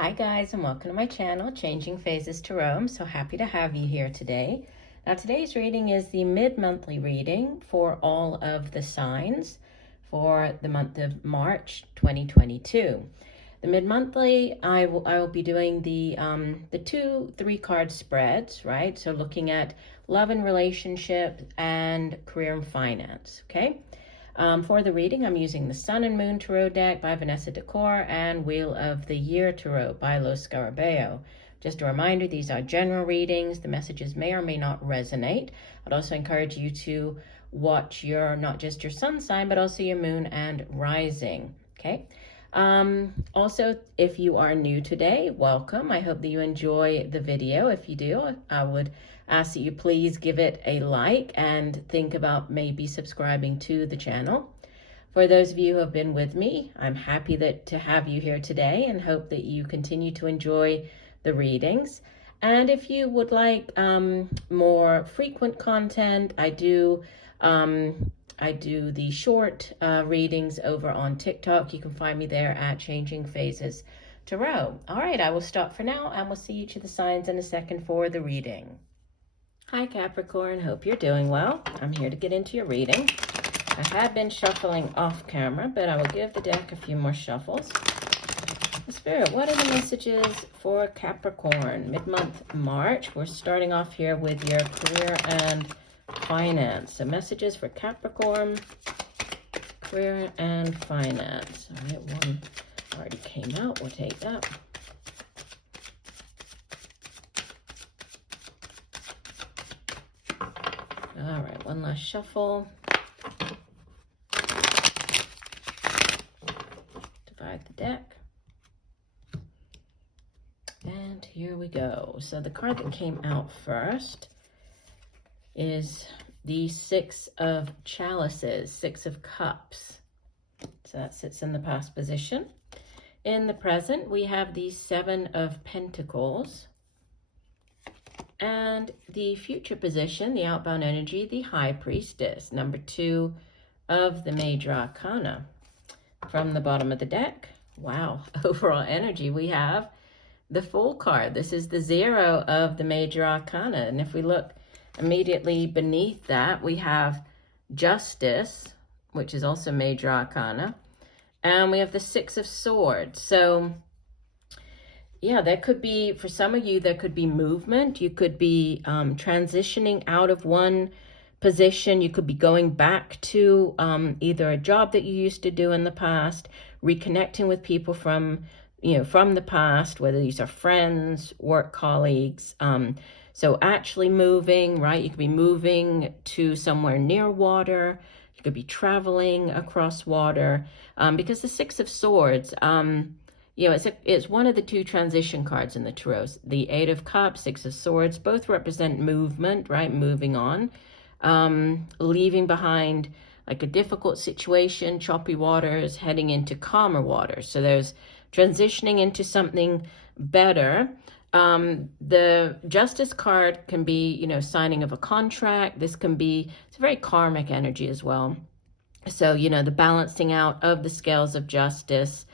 Hi guys, and welcome to my channel, Changing Phases Tarot. I'm so happy to have you here today. Now today's reading is the mid-monthly reading for all of the signs for the month of March 2022. The mid-monthly, I will be doing the 2-3 card spreads, right? So looking at love and relationship and career and finance, okay? For the reading, I'm using the Sun and Moon Tarot deck by Vanessa Decort and Wheel of the Year Tarot by Los Scarabeo. Just a reminder, these are general readings. The messages may or may not resonate. I'd also encourage you to watch not just your sun sign, but also your moon and rising, okay? Also, if you are new today, welcome. I hope that you enjoy the video. If you do, I would ask that you please give it a like and think about maybe subscribing to the channel. For those of you who have been with me, I'm happy to have you here today and hope that you continue to enjoy the readings. And if you would like more frequent content, I do the short readings over on TikTok. You can find me there at Changing Phases Tarot. All right, I will stop for now and we'll see each of the signs in a second for the reading. Hi Capricorn, hope you're doing well. I'm here to get into your reading. I had been shuffling off camera, but I will give the deck a few more shuffles. Spirit, what are the messages for Capricorn mid-month March? We're starting off here with your career and finance. So messages for Capricorn, career and finance. All right, one already came out. We'll take that. All right, one last shuffle. Divide the deck. And here we go. So the card that came out first is the Six of Chalices, Six of Cups. So that sits in the past position. In the present, we have the Seven of Pentacles. And the future position, the outbound energy, the High Priestess, number 2 of the Major Arcana. From the bottom of the deck, wow, overall energy, we have the Fool card. This is the 0 of the Major Arcana. And if we look immediately beneath that, we have Justice, which is also Major Arcana. And we have the 6 of Swords. So yeah, there could be, for some of you, there could be movement. You could be transitioning out of one position. You could be going back to either a job that you used to do in the past, reconnecting with people from the past, whether these are friends, work colleagues. So actually moving, right? You could be moving to somewhere near water. You could be traveling across water because the 6 of Swords, it's one of the 2 transition cards in the tarot. The 8 of Cups, 6 of Swords, both represent movement, right? Moving on, leaving behind like a difficult situation, choppy waters, heading into calmer waters. So there's transitioning into something better. The Justice card can be, signing of a contract. This can be, it's a very karmic energy as well. So, the balancing out of the scales of justice.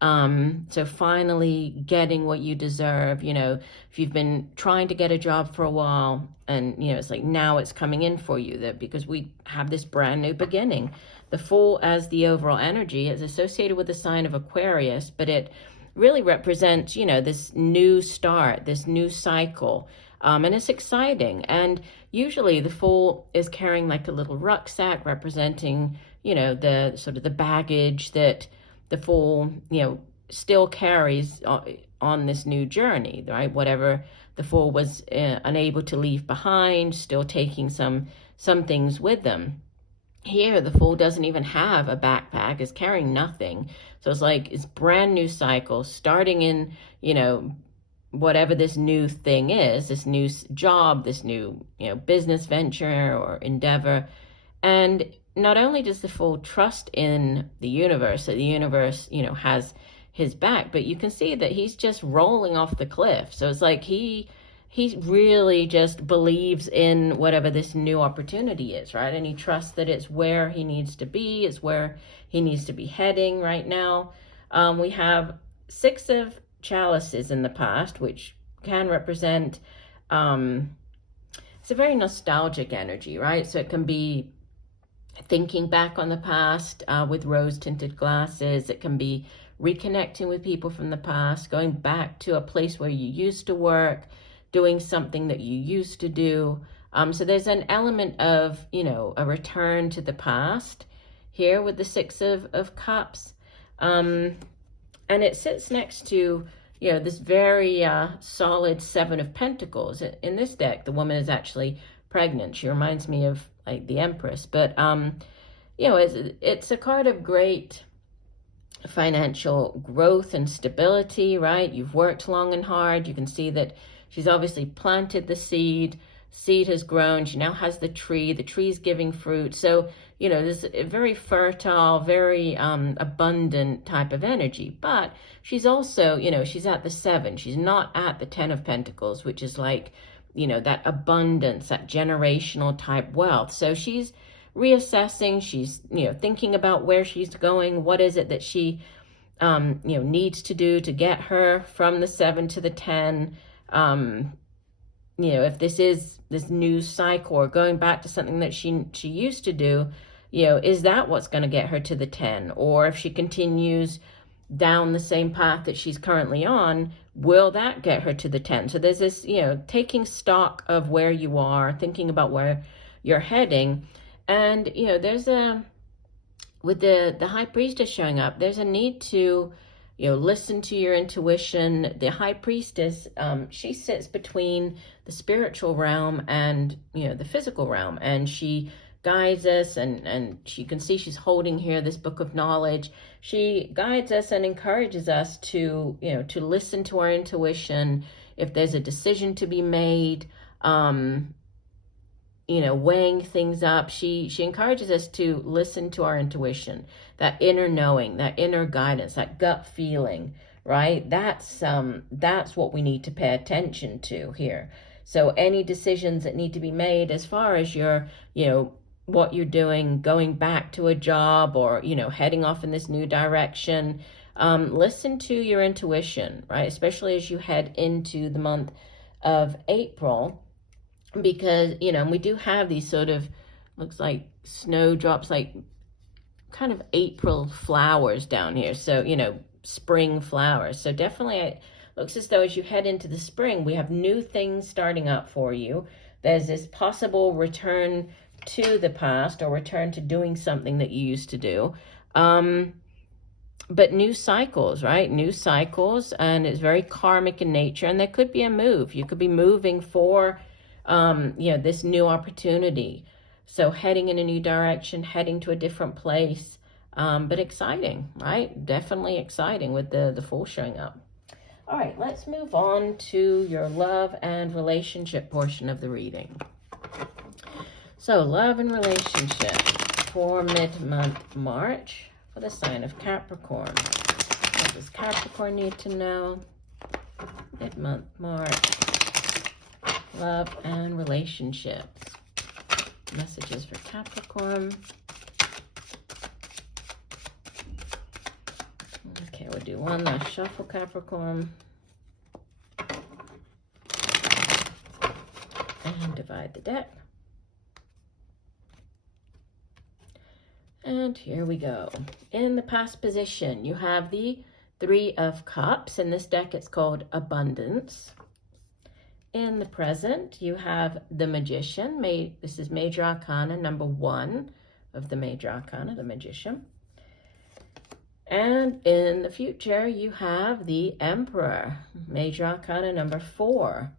So finally getting what you deserve, if you've been trying to get a job for a while and, it's like now it's coming in for you, that because we have this brand new beginning. The Fool as the overall energy is associated with the sign of Aquarius, but it really represents, this new start, this new cycle. And it's exciting. And usually the Fool is carrying like a little rucksack representing, the sort of the baggage that the Fool, still carries on this new journey, right? Whatever the Fool was unable to leave behind, still taking some things with them. Here, the Fool doesn't even have a backpack, is carrying nothing. So it's like it's brand new cycle, starting in, whatever this new thing is, this new job, this new, business venture or endeavor. And not only does the Fool trust in the universe, that the universe, has his back, but you can see that he's just rolling off the cliff. So it's like he really just believes in whatever this new opportunity is, right? And he trusts that it's where he needs to be, it's where he needs to be heading right now. We have 6 of chalices in the past, which can represent, it's a very nostalgic energy, right? So it can be thinking back on the past with rose-tinted glasses. It can be reconnecting with people from the past, going back to a place where you used to work, doing something that you used to do. So there's an element of, you know, a return to the past here with the Six of Cups. And it sits next to, you know, this very solid Seven of Pentacles. In this deck, the woman is actually pregnant. She reminds me of like the Empress. But, you know, it's a card of great financial growth and stability, right? You've worked long and hard. You can see that she's obviously planted the seed. Seed has grown. She now has the tree. The tree's giving fruit. So, you know, there's a very fertile, very abundant type of energy. But she's also, you know, she's at the 7. She's not at the 10 of Pentacles, which is like, you know, that abundance, that generational type wealth. So she's reassessing. She's, you know, thinking about where she's going. What is it that she, you know, needs to do to get her from the 7 to the 10? You know, if this is this new cycle or going back to something that she used to do, you know, is that what's going to get her to the 10? Or if she continues down the same path that she's currently on, will that get her to the 10? So there's this, you know, taking stock of where you are, thinking about where you're heading. And, you know, there's with the High Priestess showing up, there's a need to, you know, listen to your intuition. The High Priestess, she sits between the spiritual realm and, you know, the physical realm. And she guides us, and you can see she's holding here this book of knowledge. She guides us and encourages us to, you know, to listen to our intuition. If there's a decision to be made, you know, weighing things up, she encourages us to listen to our intuition, that inner knowing, that inner guidance, that gut feeling, right? That's what we need to pay attention to here. So any decisions that need to be made as far as your, you know, what you're doing, going back to a job, or, you know, heading off in this new direction, listen to your intuition, right? Especially as you head into the month of April, because, you know, we do have these sort of, looks like snowdrops, like kind of April flowers down here. So, you know, spring flowers. So definitely it looks as though as you head into the spring, we have new things starting up for you. There's this possible return to the past, or return to doing something that you used to do. But new cycles, right? New cycles, and it's very karmic in nature. And there could be a move. You could be moving for, you know, this new opportunity. So heading in a new direction, heading to a different place, but exciting, right? Definitely exciting with the Fool showing up. All right, let's move on to your love and relationship portion of the reading. So love and relationship for mid-month March for the sign of Capricorn. What does Capricorn need to know? Mid-month March. Love and relationships. Messages for Capricorn. Okay, we'll do one last shuffle, Capricorn. And divide the deck. And here we go. In the past position, you have the 3 of Cups. In this deck, it's called Abundance. In the present, you have the Magician. This is Major Arcana number 1 of the Major Arcana, the Magician. And in the future, you have the Emperor, Major Arcana number 4.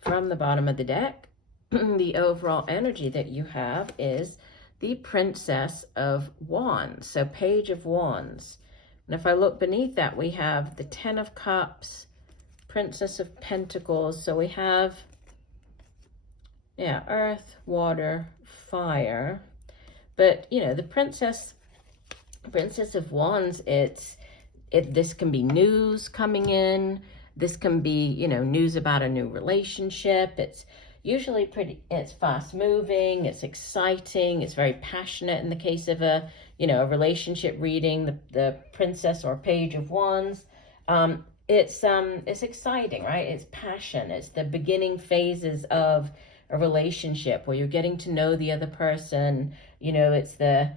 From the bottom of the deck, the overall energy that you have is the Princess of Wands, so Page of Wands. And if I look beneath that, we have the 10 of Cups, Princess of Pentacles. So we have, yeah, earth, water, fire. But, you know, the Princess of Wands, this can be news coming in. This can be, you know, news about a new relationship. It's usually it's fast moving, it's exciting, it's very passionate in the case of a, you know, a relationship reading, the Princess or Page of Wands. it's exciting, right? It's passion. It's the beginning phases of a relationship where you're getting to know the other person. You know, it's the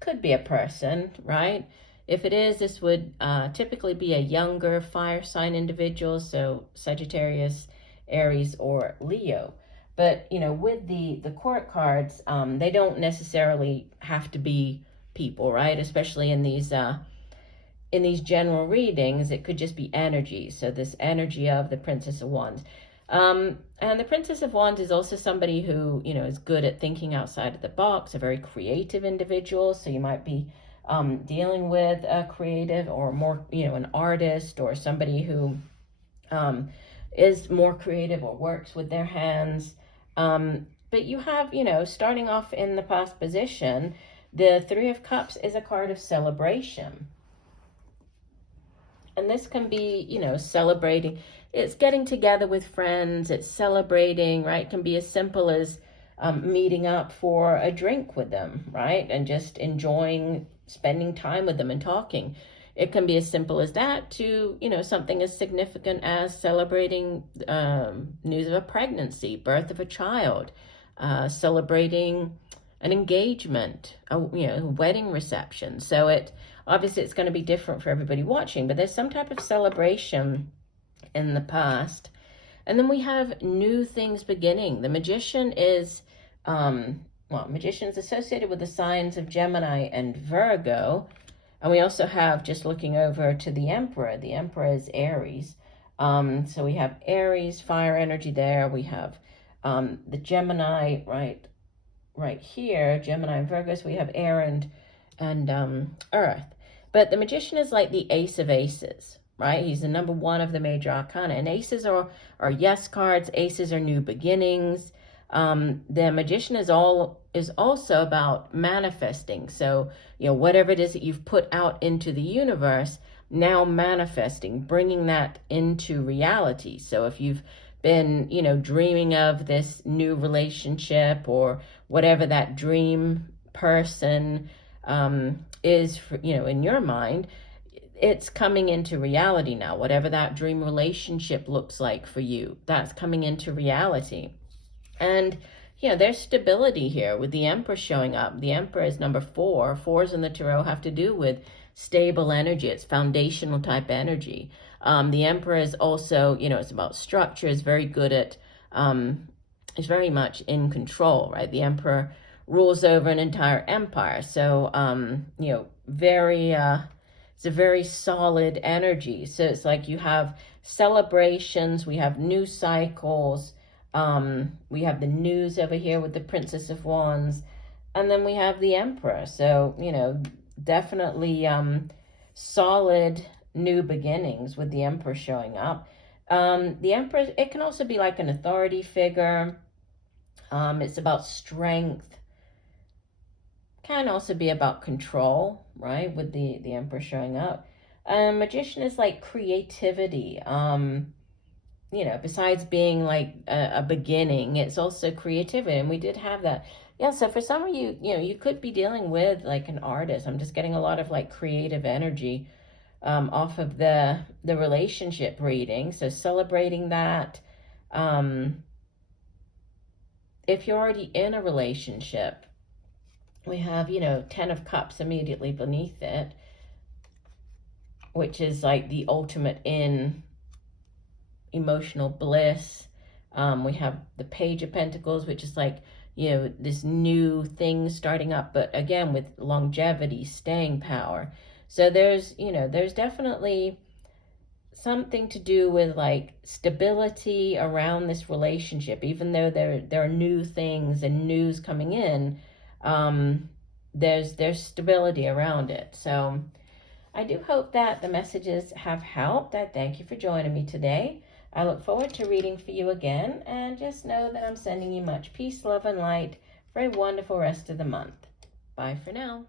could be a person, right? If it is, this would typically be a younger fire sign individual, so Sagittarius, Aries, or Leo. But, you know, with the court cards, they don't necessarily have to be people, right? Especially in these general readings, it could just be energy. So this energy of the Princess of Wands. And the Princess of Wands is also somebody who, you know, is good at thinking outside of the box, a very creative individual. So you might be dealing with a creative or more, you know, an artist or somebody who is more creative or works with their hands. But you have, you know, starting off in the past position, the Three of Cups is a card of celebration. And this can be, you know, celebrating. It's getting together with friends. It's celebrating, right? It can be as simple as meeting up for a drink with them, right? And just enjoying spending time with them and talking. It can be as simple as that to, you know, something as significant as celebrating news of a pregnancy, birth of a child, celebrating an engagement, a wedding reception. So obviously it's going to be different for everybody watching, but there's some type of celebration in the past. And then we have new things beginning. The Magician is, Magician is associated with the signs of Gemini and Virgo. And we also have, just looking over to the Emperor is Aries. So we have Aries, fire energy there. We have the Gemini, right here, Gemini and Virgo. So we have air and earth. But the Magician is like the Ace of Aces, right? He's the number one of the major arcana. And aces are yes cards. Aces are new beginnings. The Magician is also about manifesting. So, you know, whatever it is that you've put out into the universe, now manifesting, bringing that into reality. So if you've been, you know, dreaming of this new relationship or whatever that dream person is, for, you know, in your mind, it's coming into reality now. Whatever that dream relationship looks like for you, that's coming into reality. And, you know, there's stability here with the Emperor showing up. The Emperor is number 4. 4s in the Tarot have to do with stable energy. It's foundational type energy. The Emperor is also, you know, it's about structure, is very good at, is very much in control, right? The Emperor rules over an entire empire. So, you know, it's a very solid energy. So it's like you have celebrations, we have new cycles, we have the news over here with the Princess of Wands, and then we have the Emperor. So, you know, definitely solid new beginnings with the Emperor showing up. The Emperor, it can also be like an authority figure. It's about strength. Can also be about control, right? With the Emperor showing up. Magician is like creativity. You know, besides being like a beginning, it's also creativity. And we did have that. Yeah, so for some of you, you know, you could be dealing with like an artist. I'm just getting a lot of like creative energy off of the relationship reading. So celebrating that. If you're already in a relationship, we have, you know, 10 of Cups immediately beneath it, which is like the ultimate in emotional bliss. We have the Page of Pentacles, which is like, you know, this new thing starting up, but again, with longevity, staying power. So there's, you know, there's definitely something to do with like stability around this relationship, even though there are new things and news coming in. There's stability around it. So I do hope that the messages have helped. I thank you for joining me today. I look forward to reading for you again, and just know that I'm sending you much peace, love, and light for a wonderful rest of the month. Bye for now.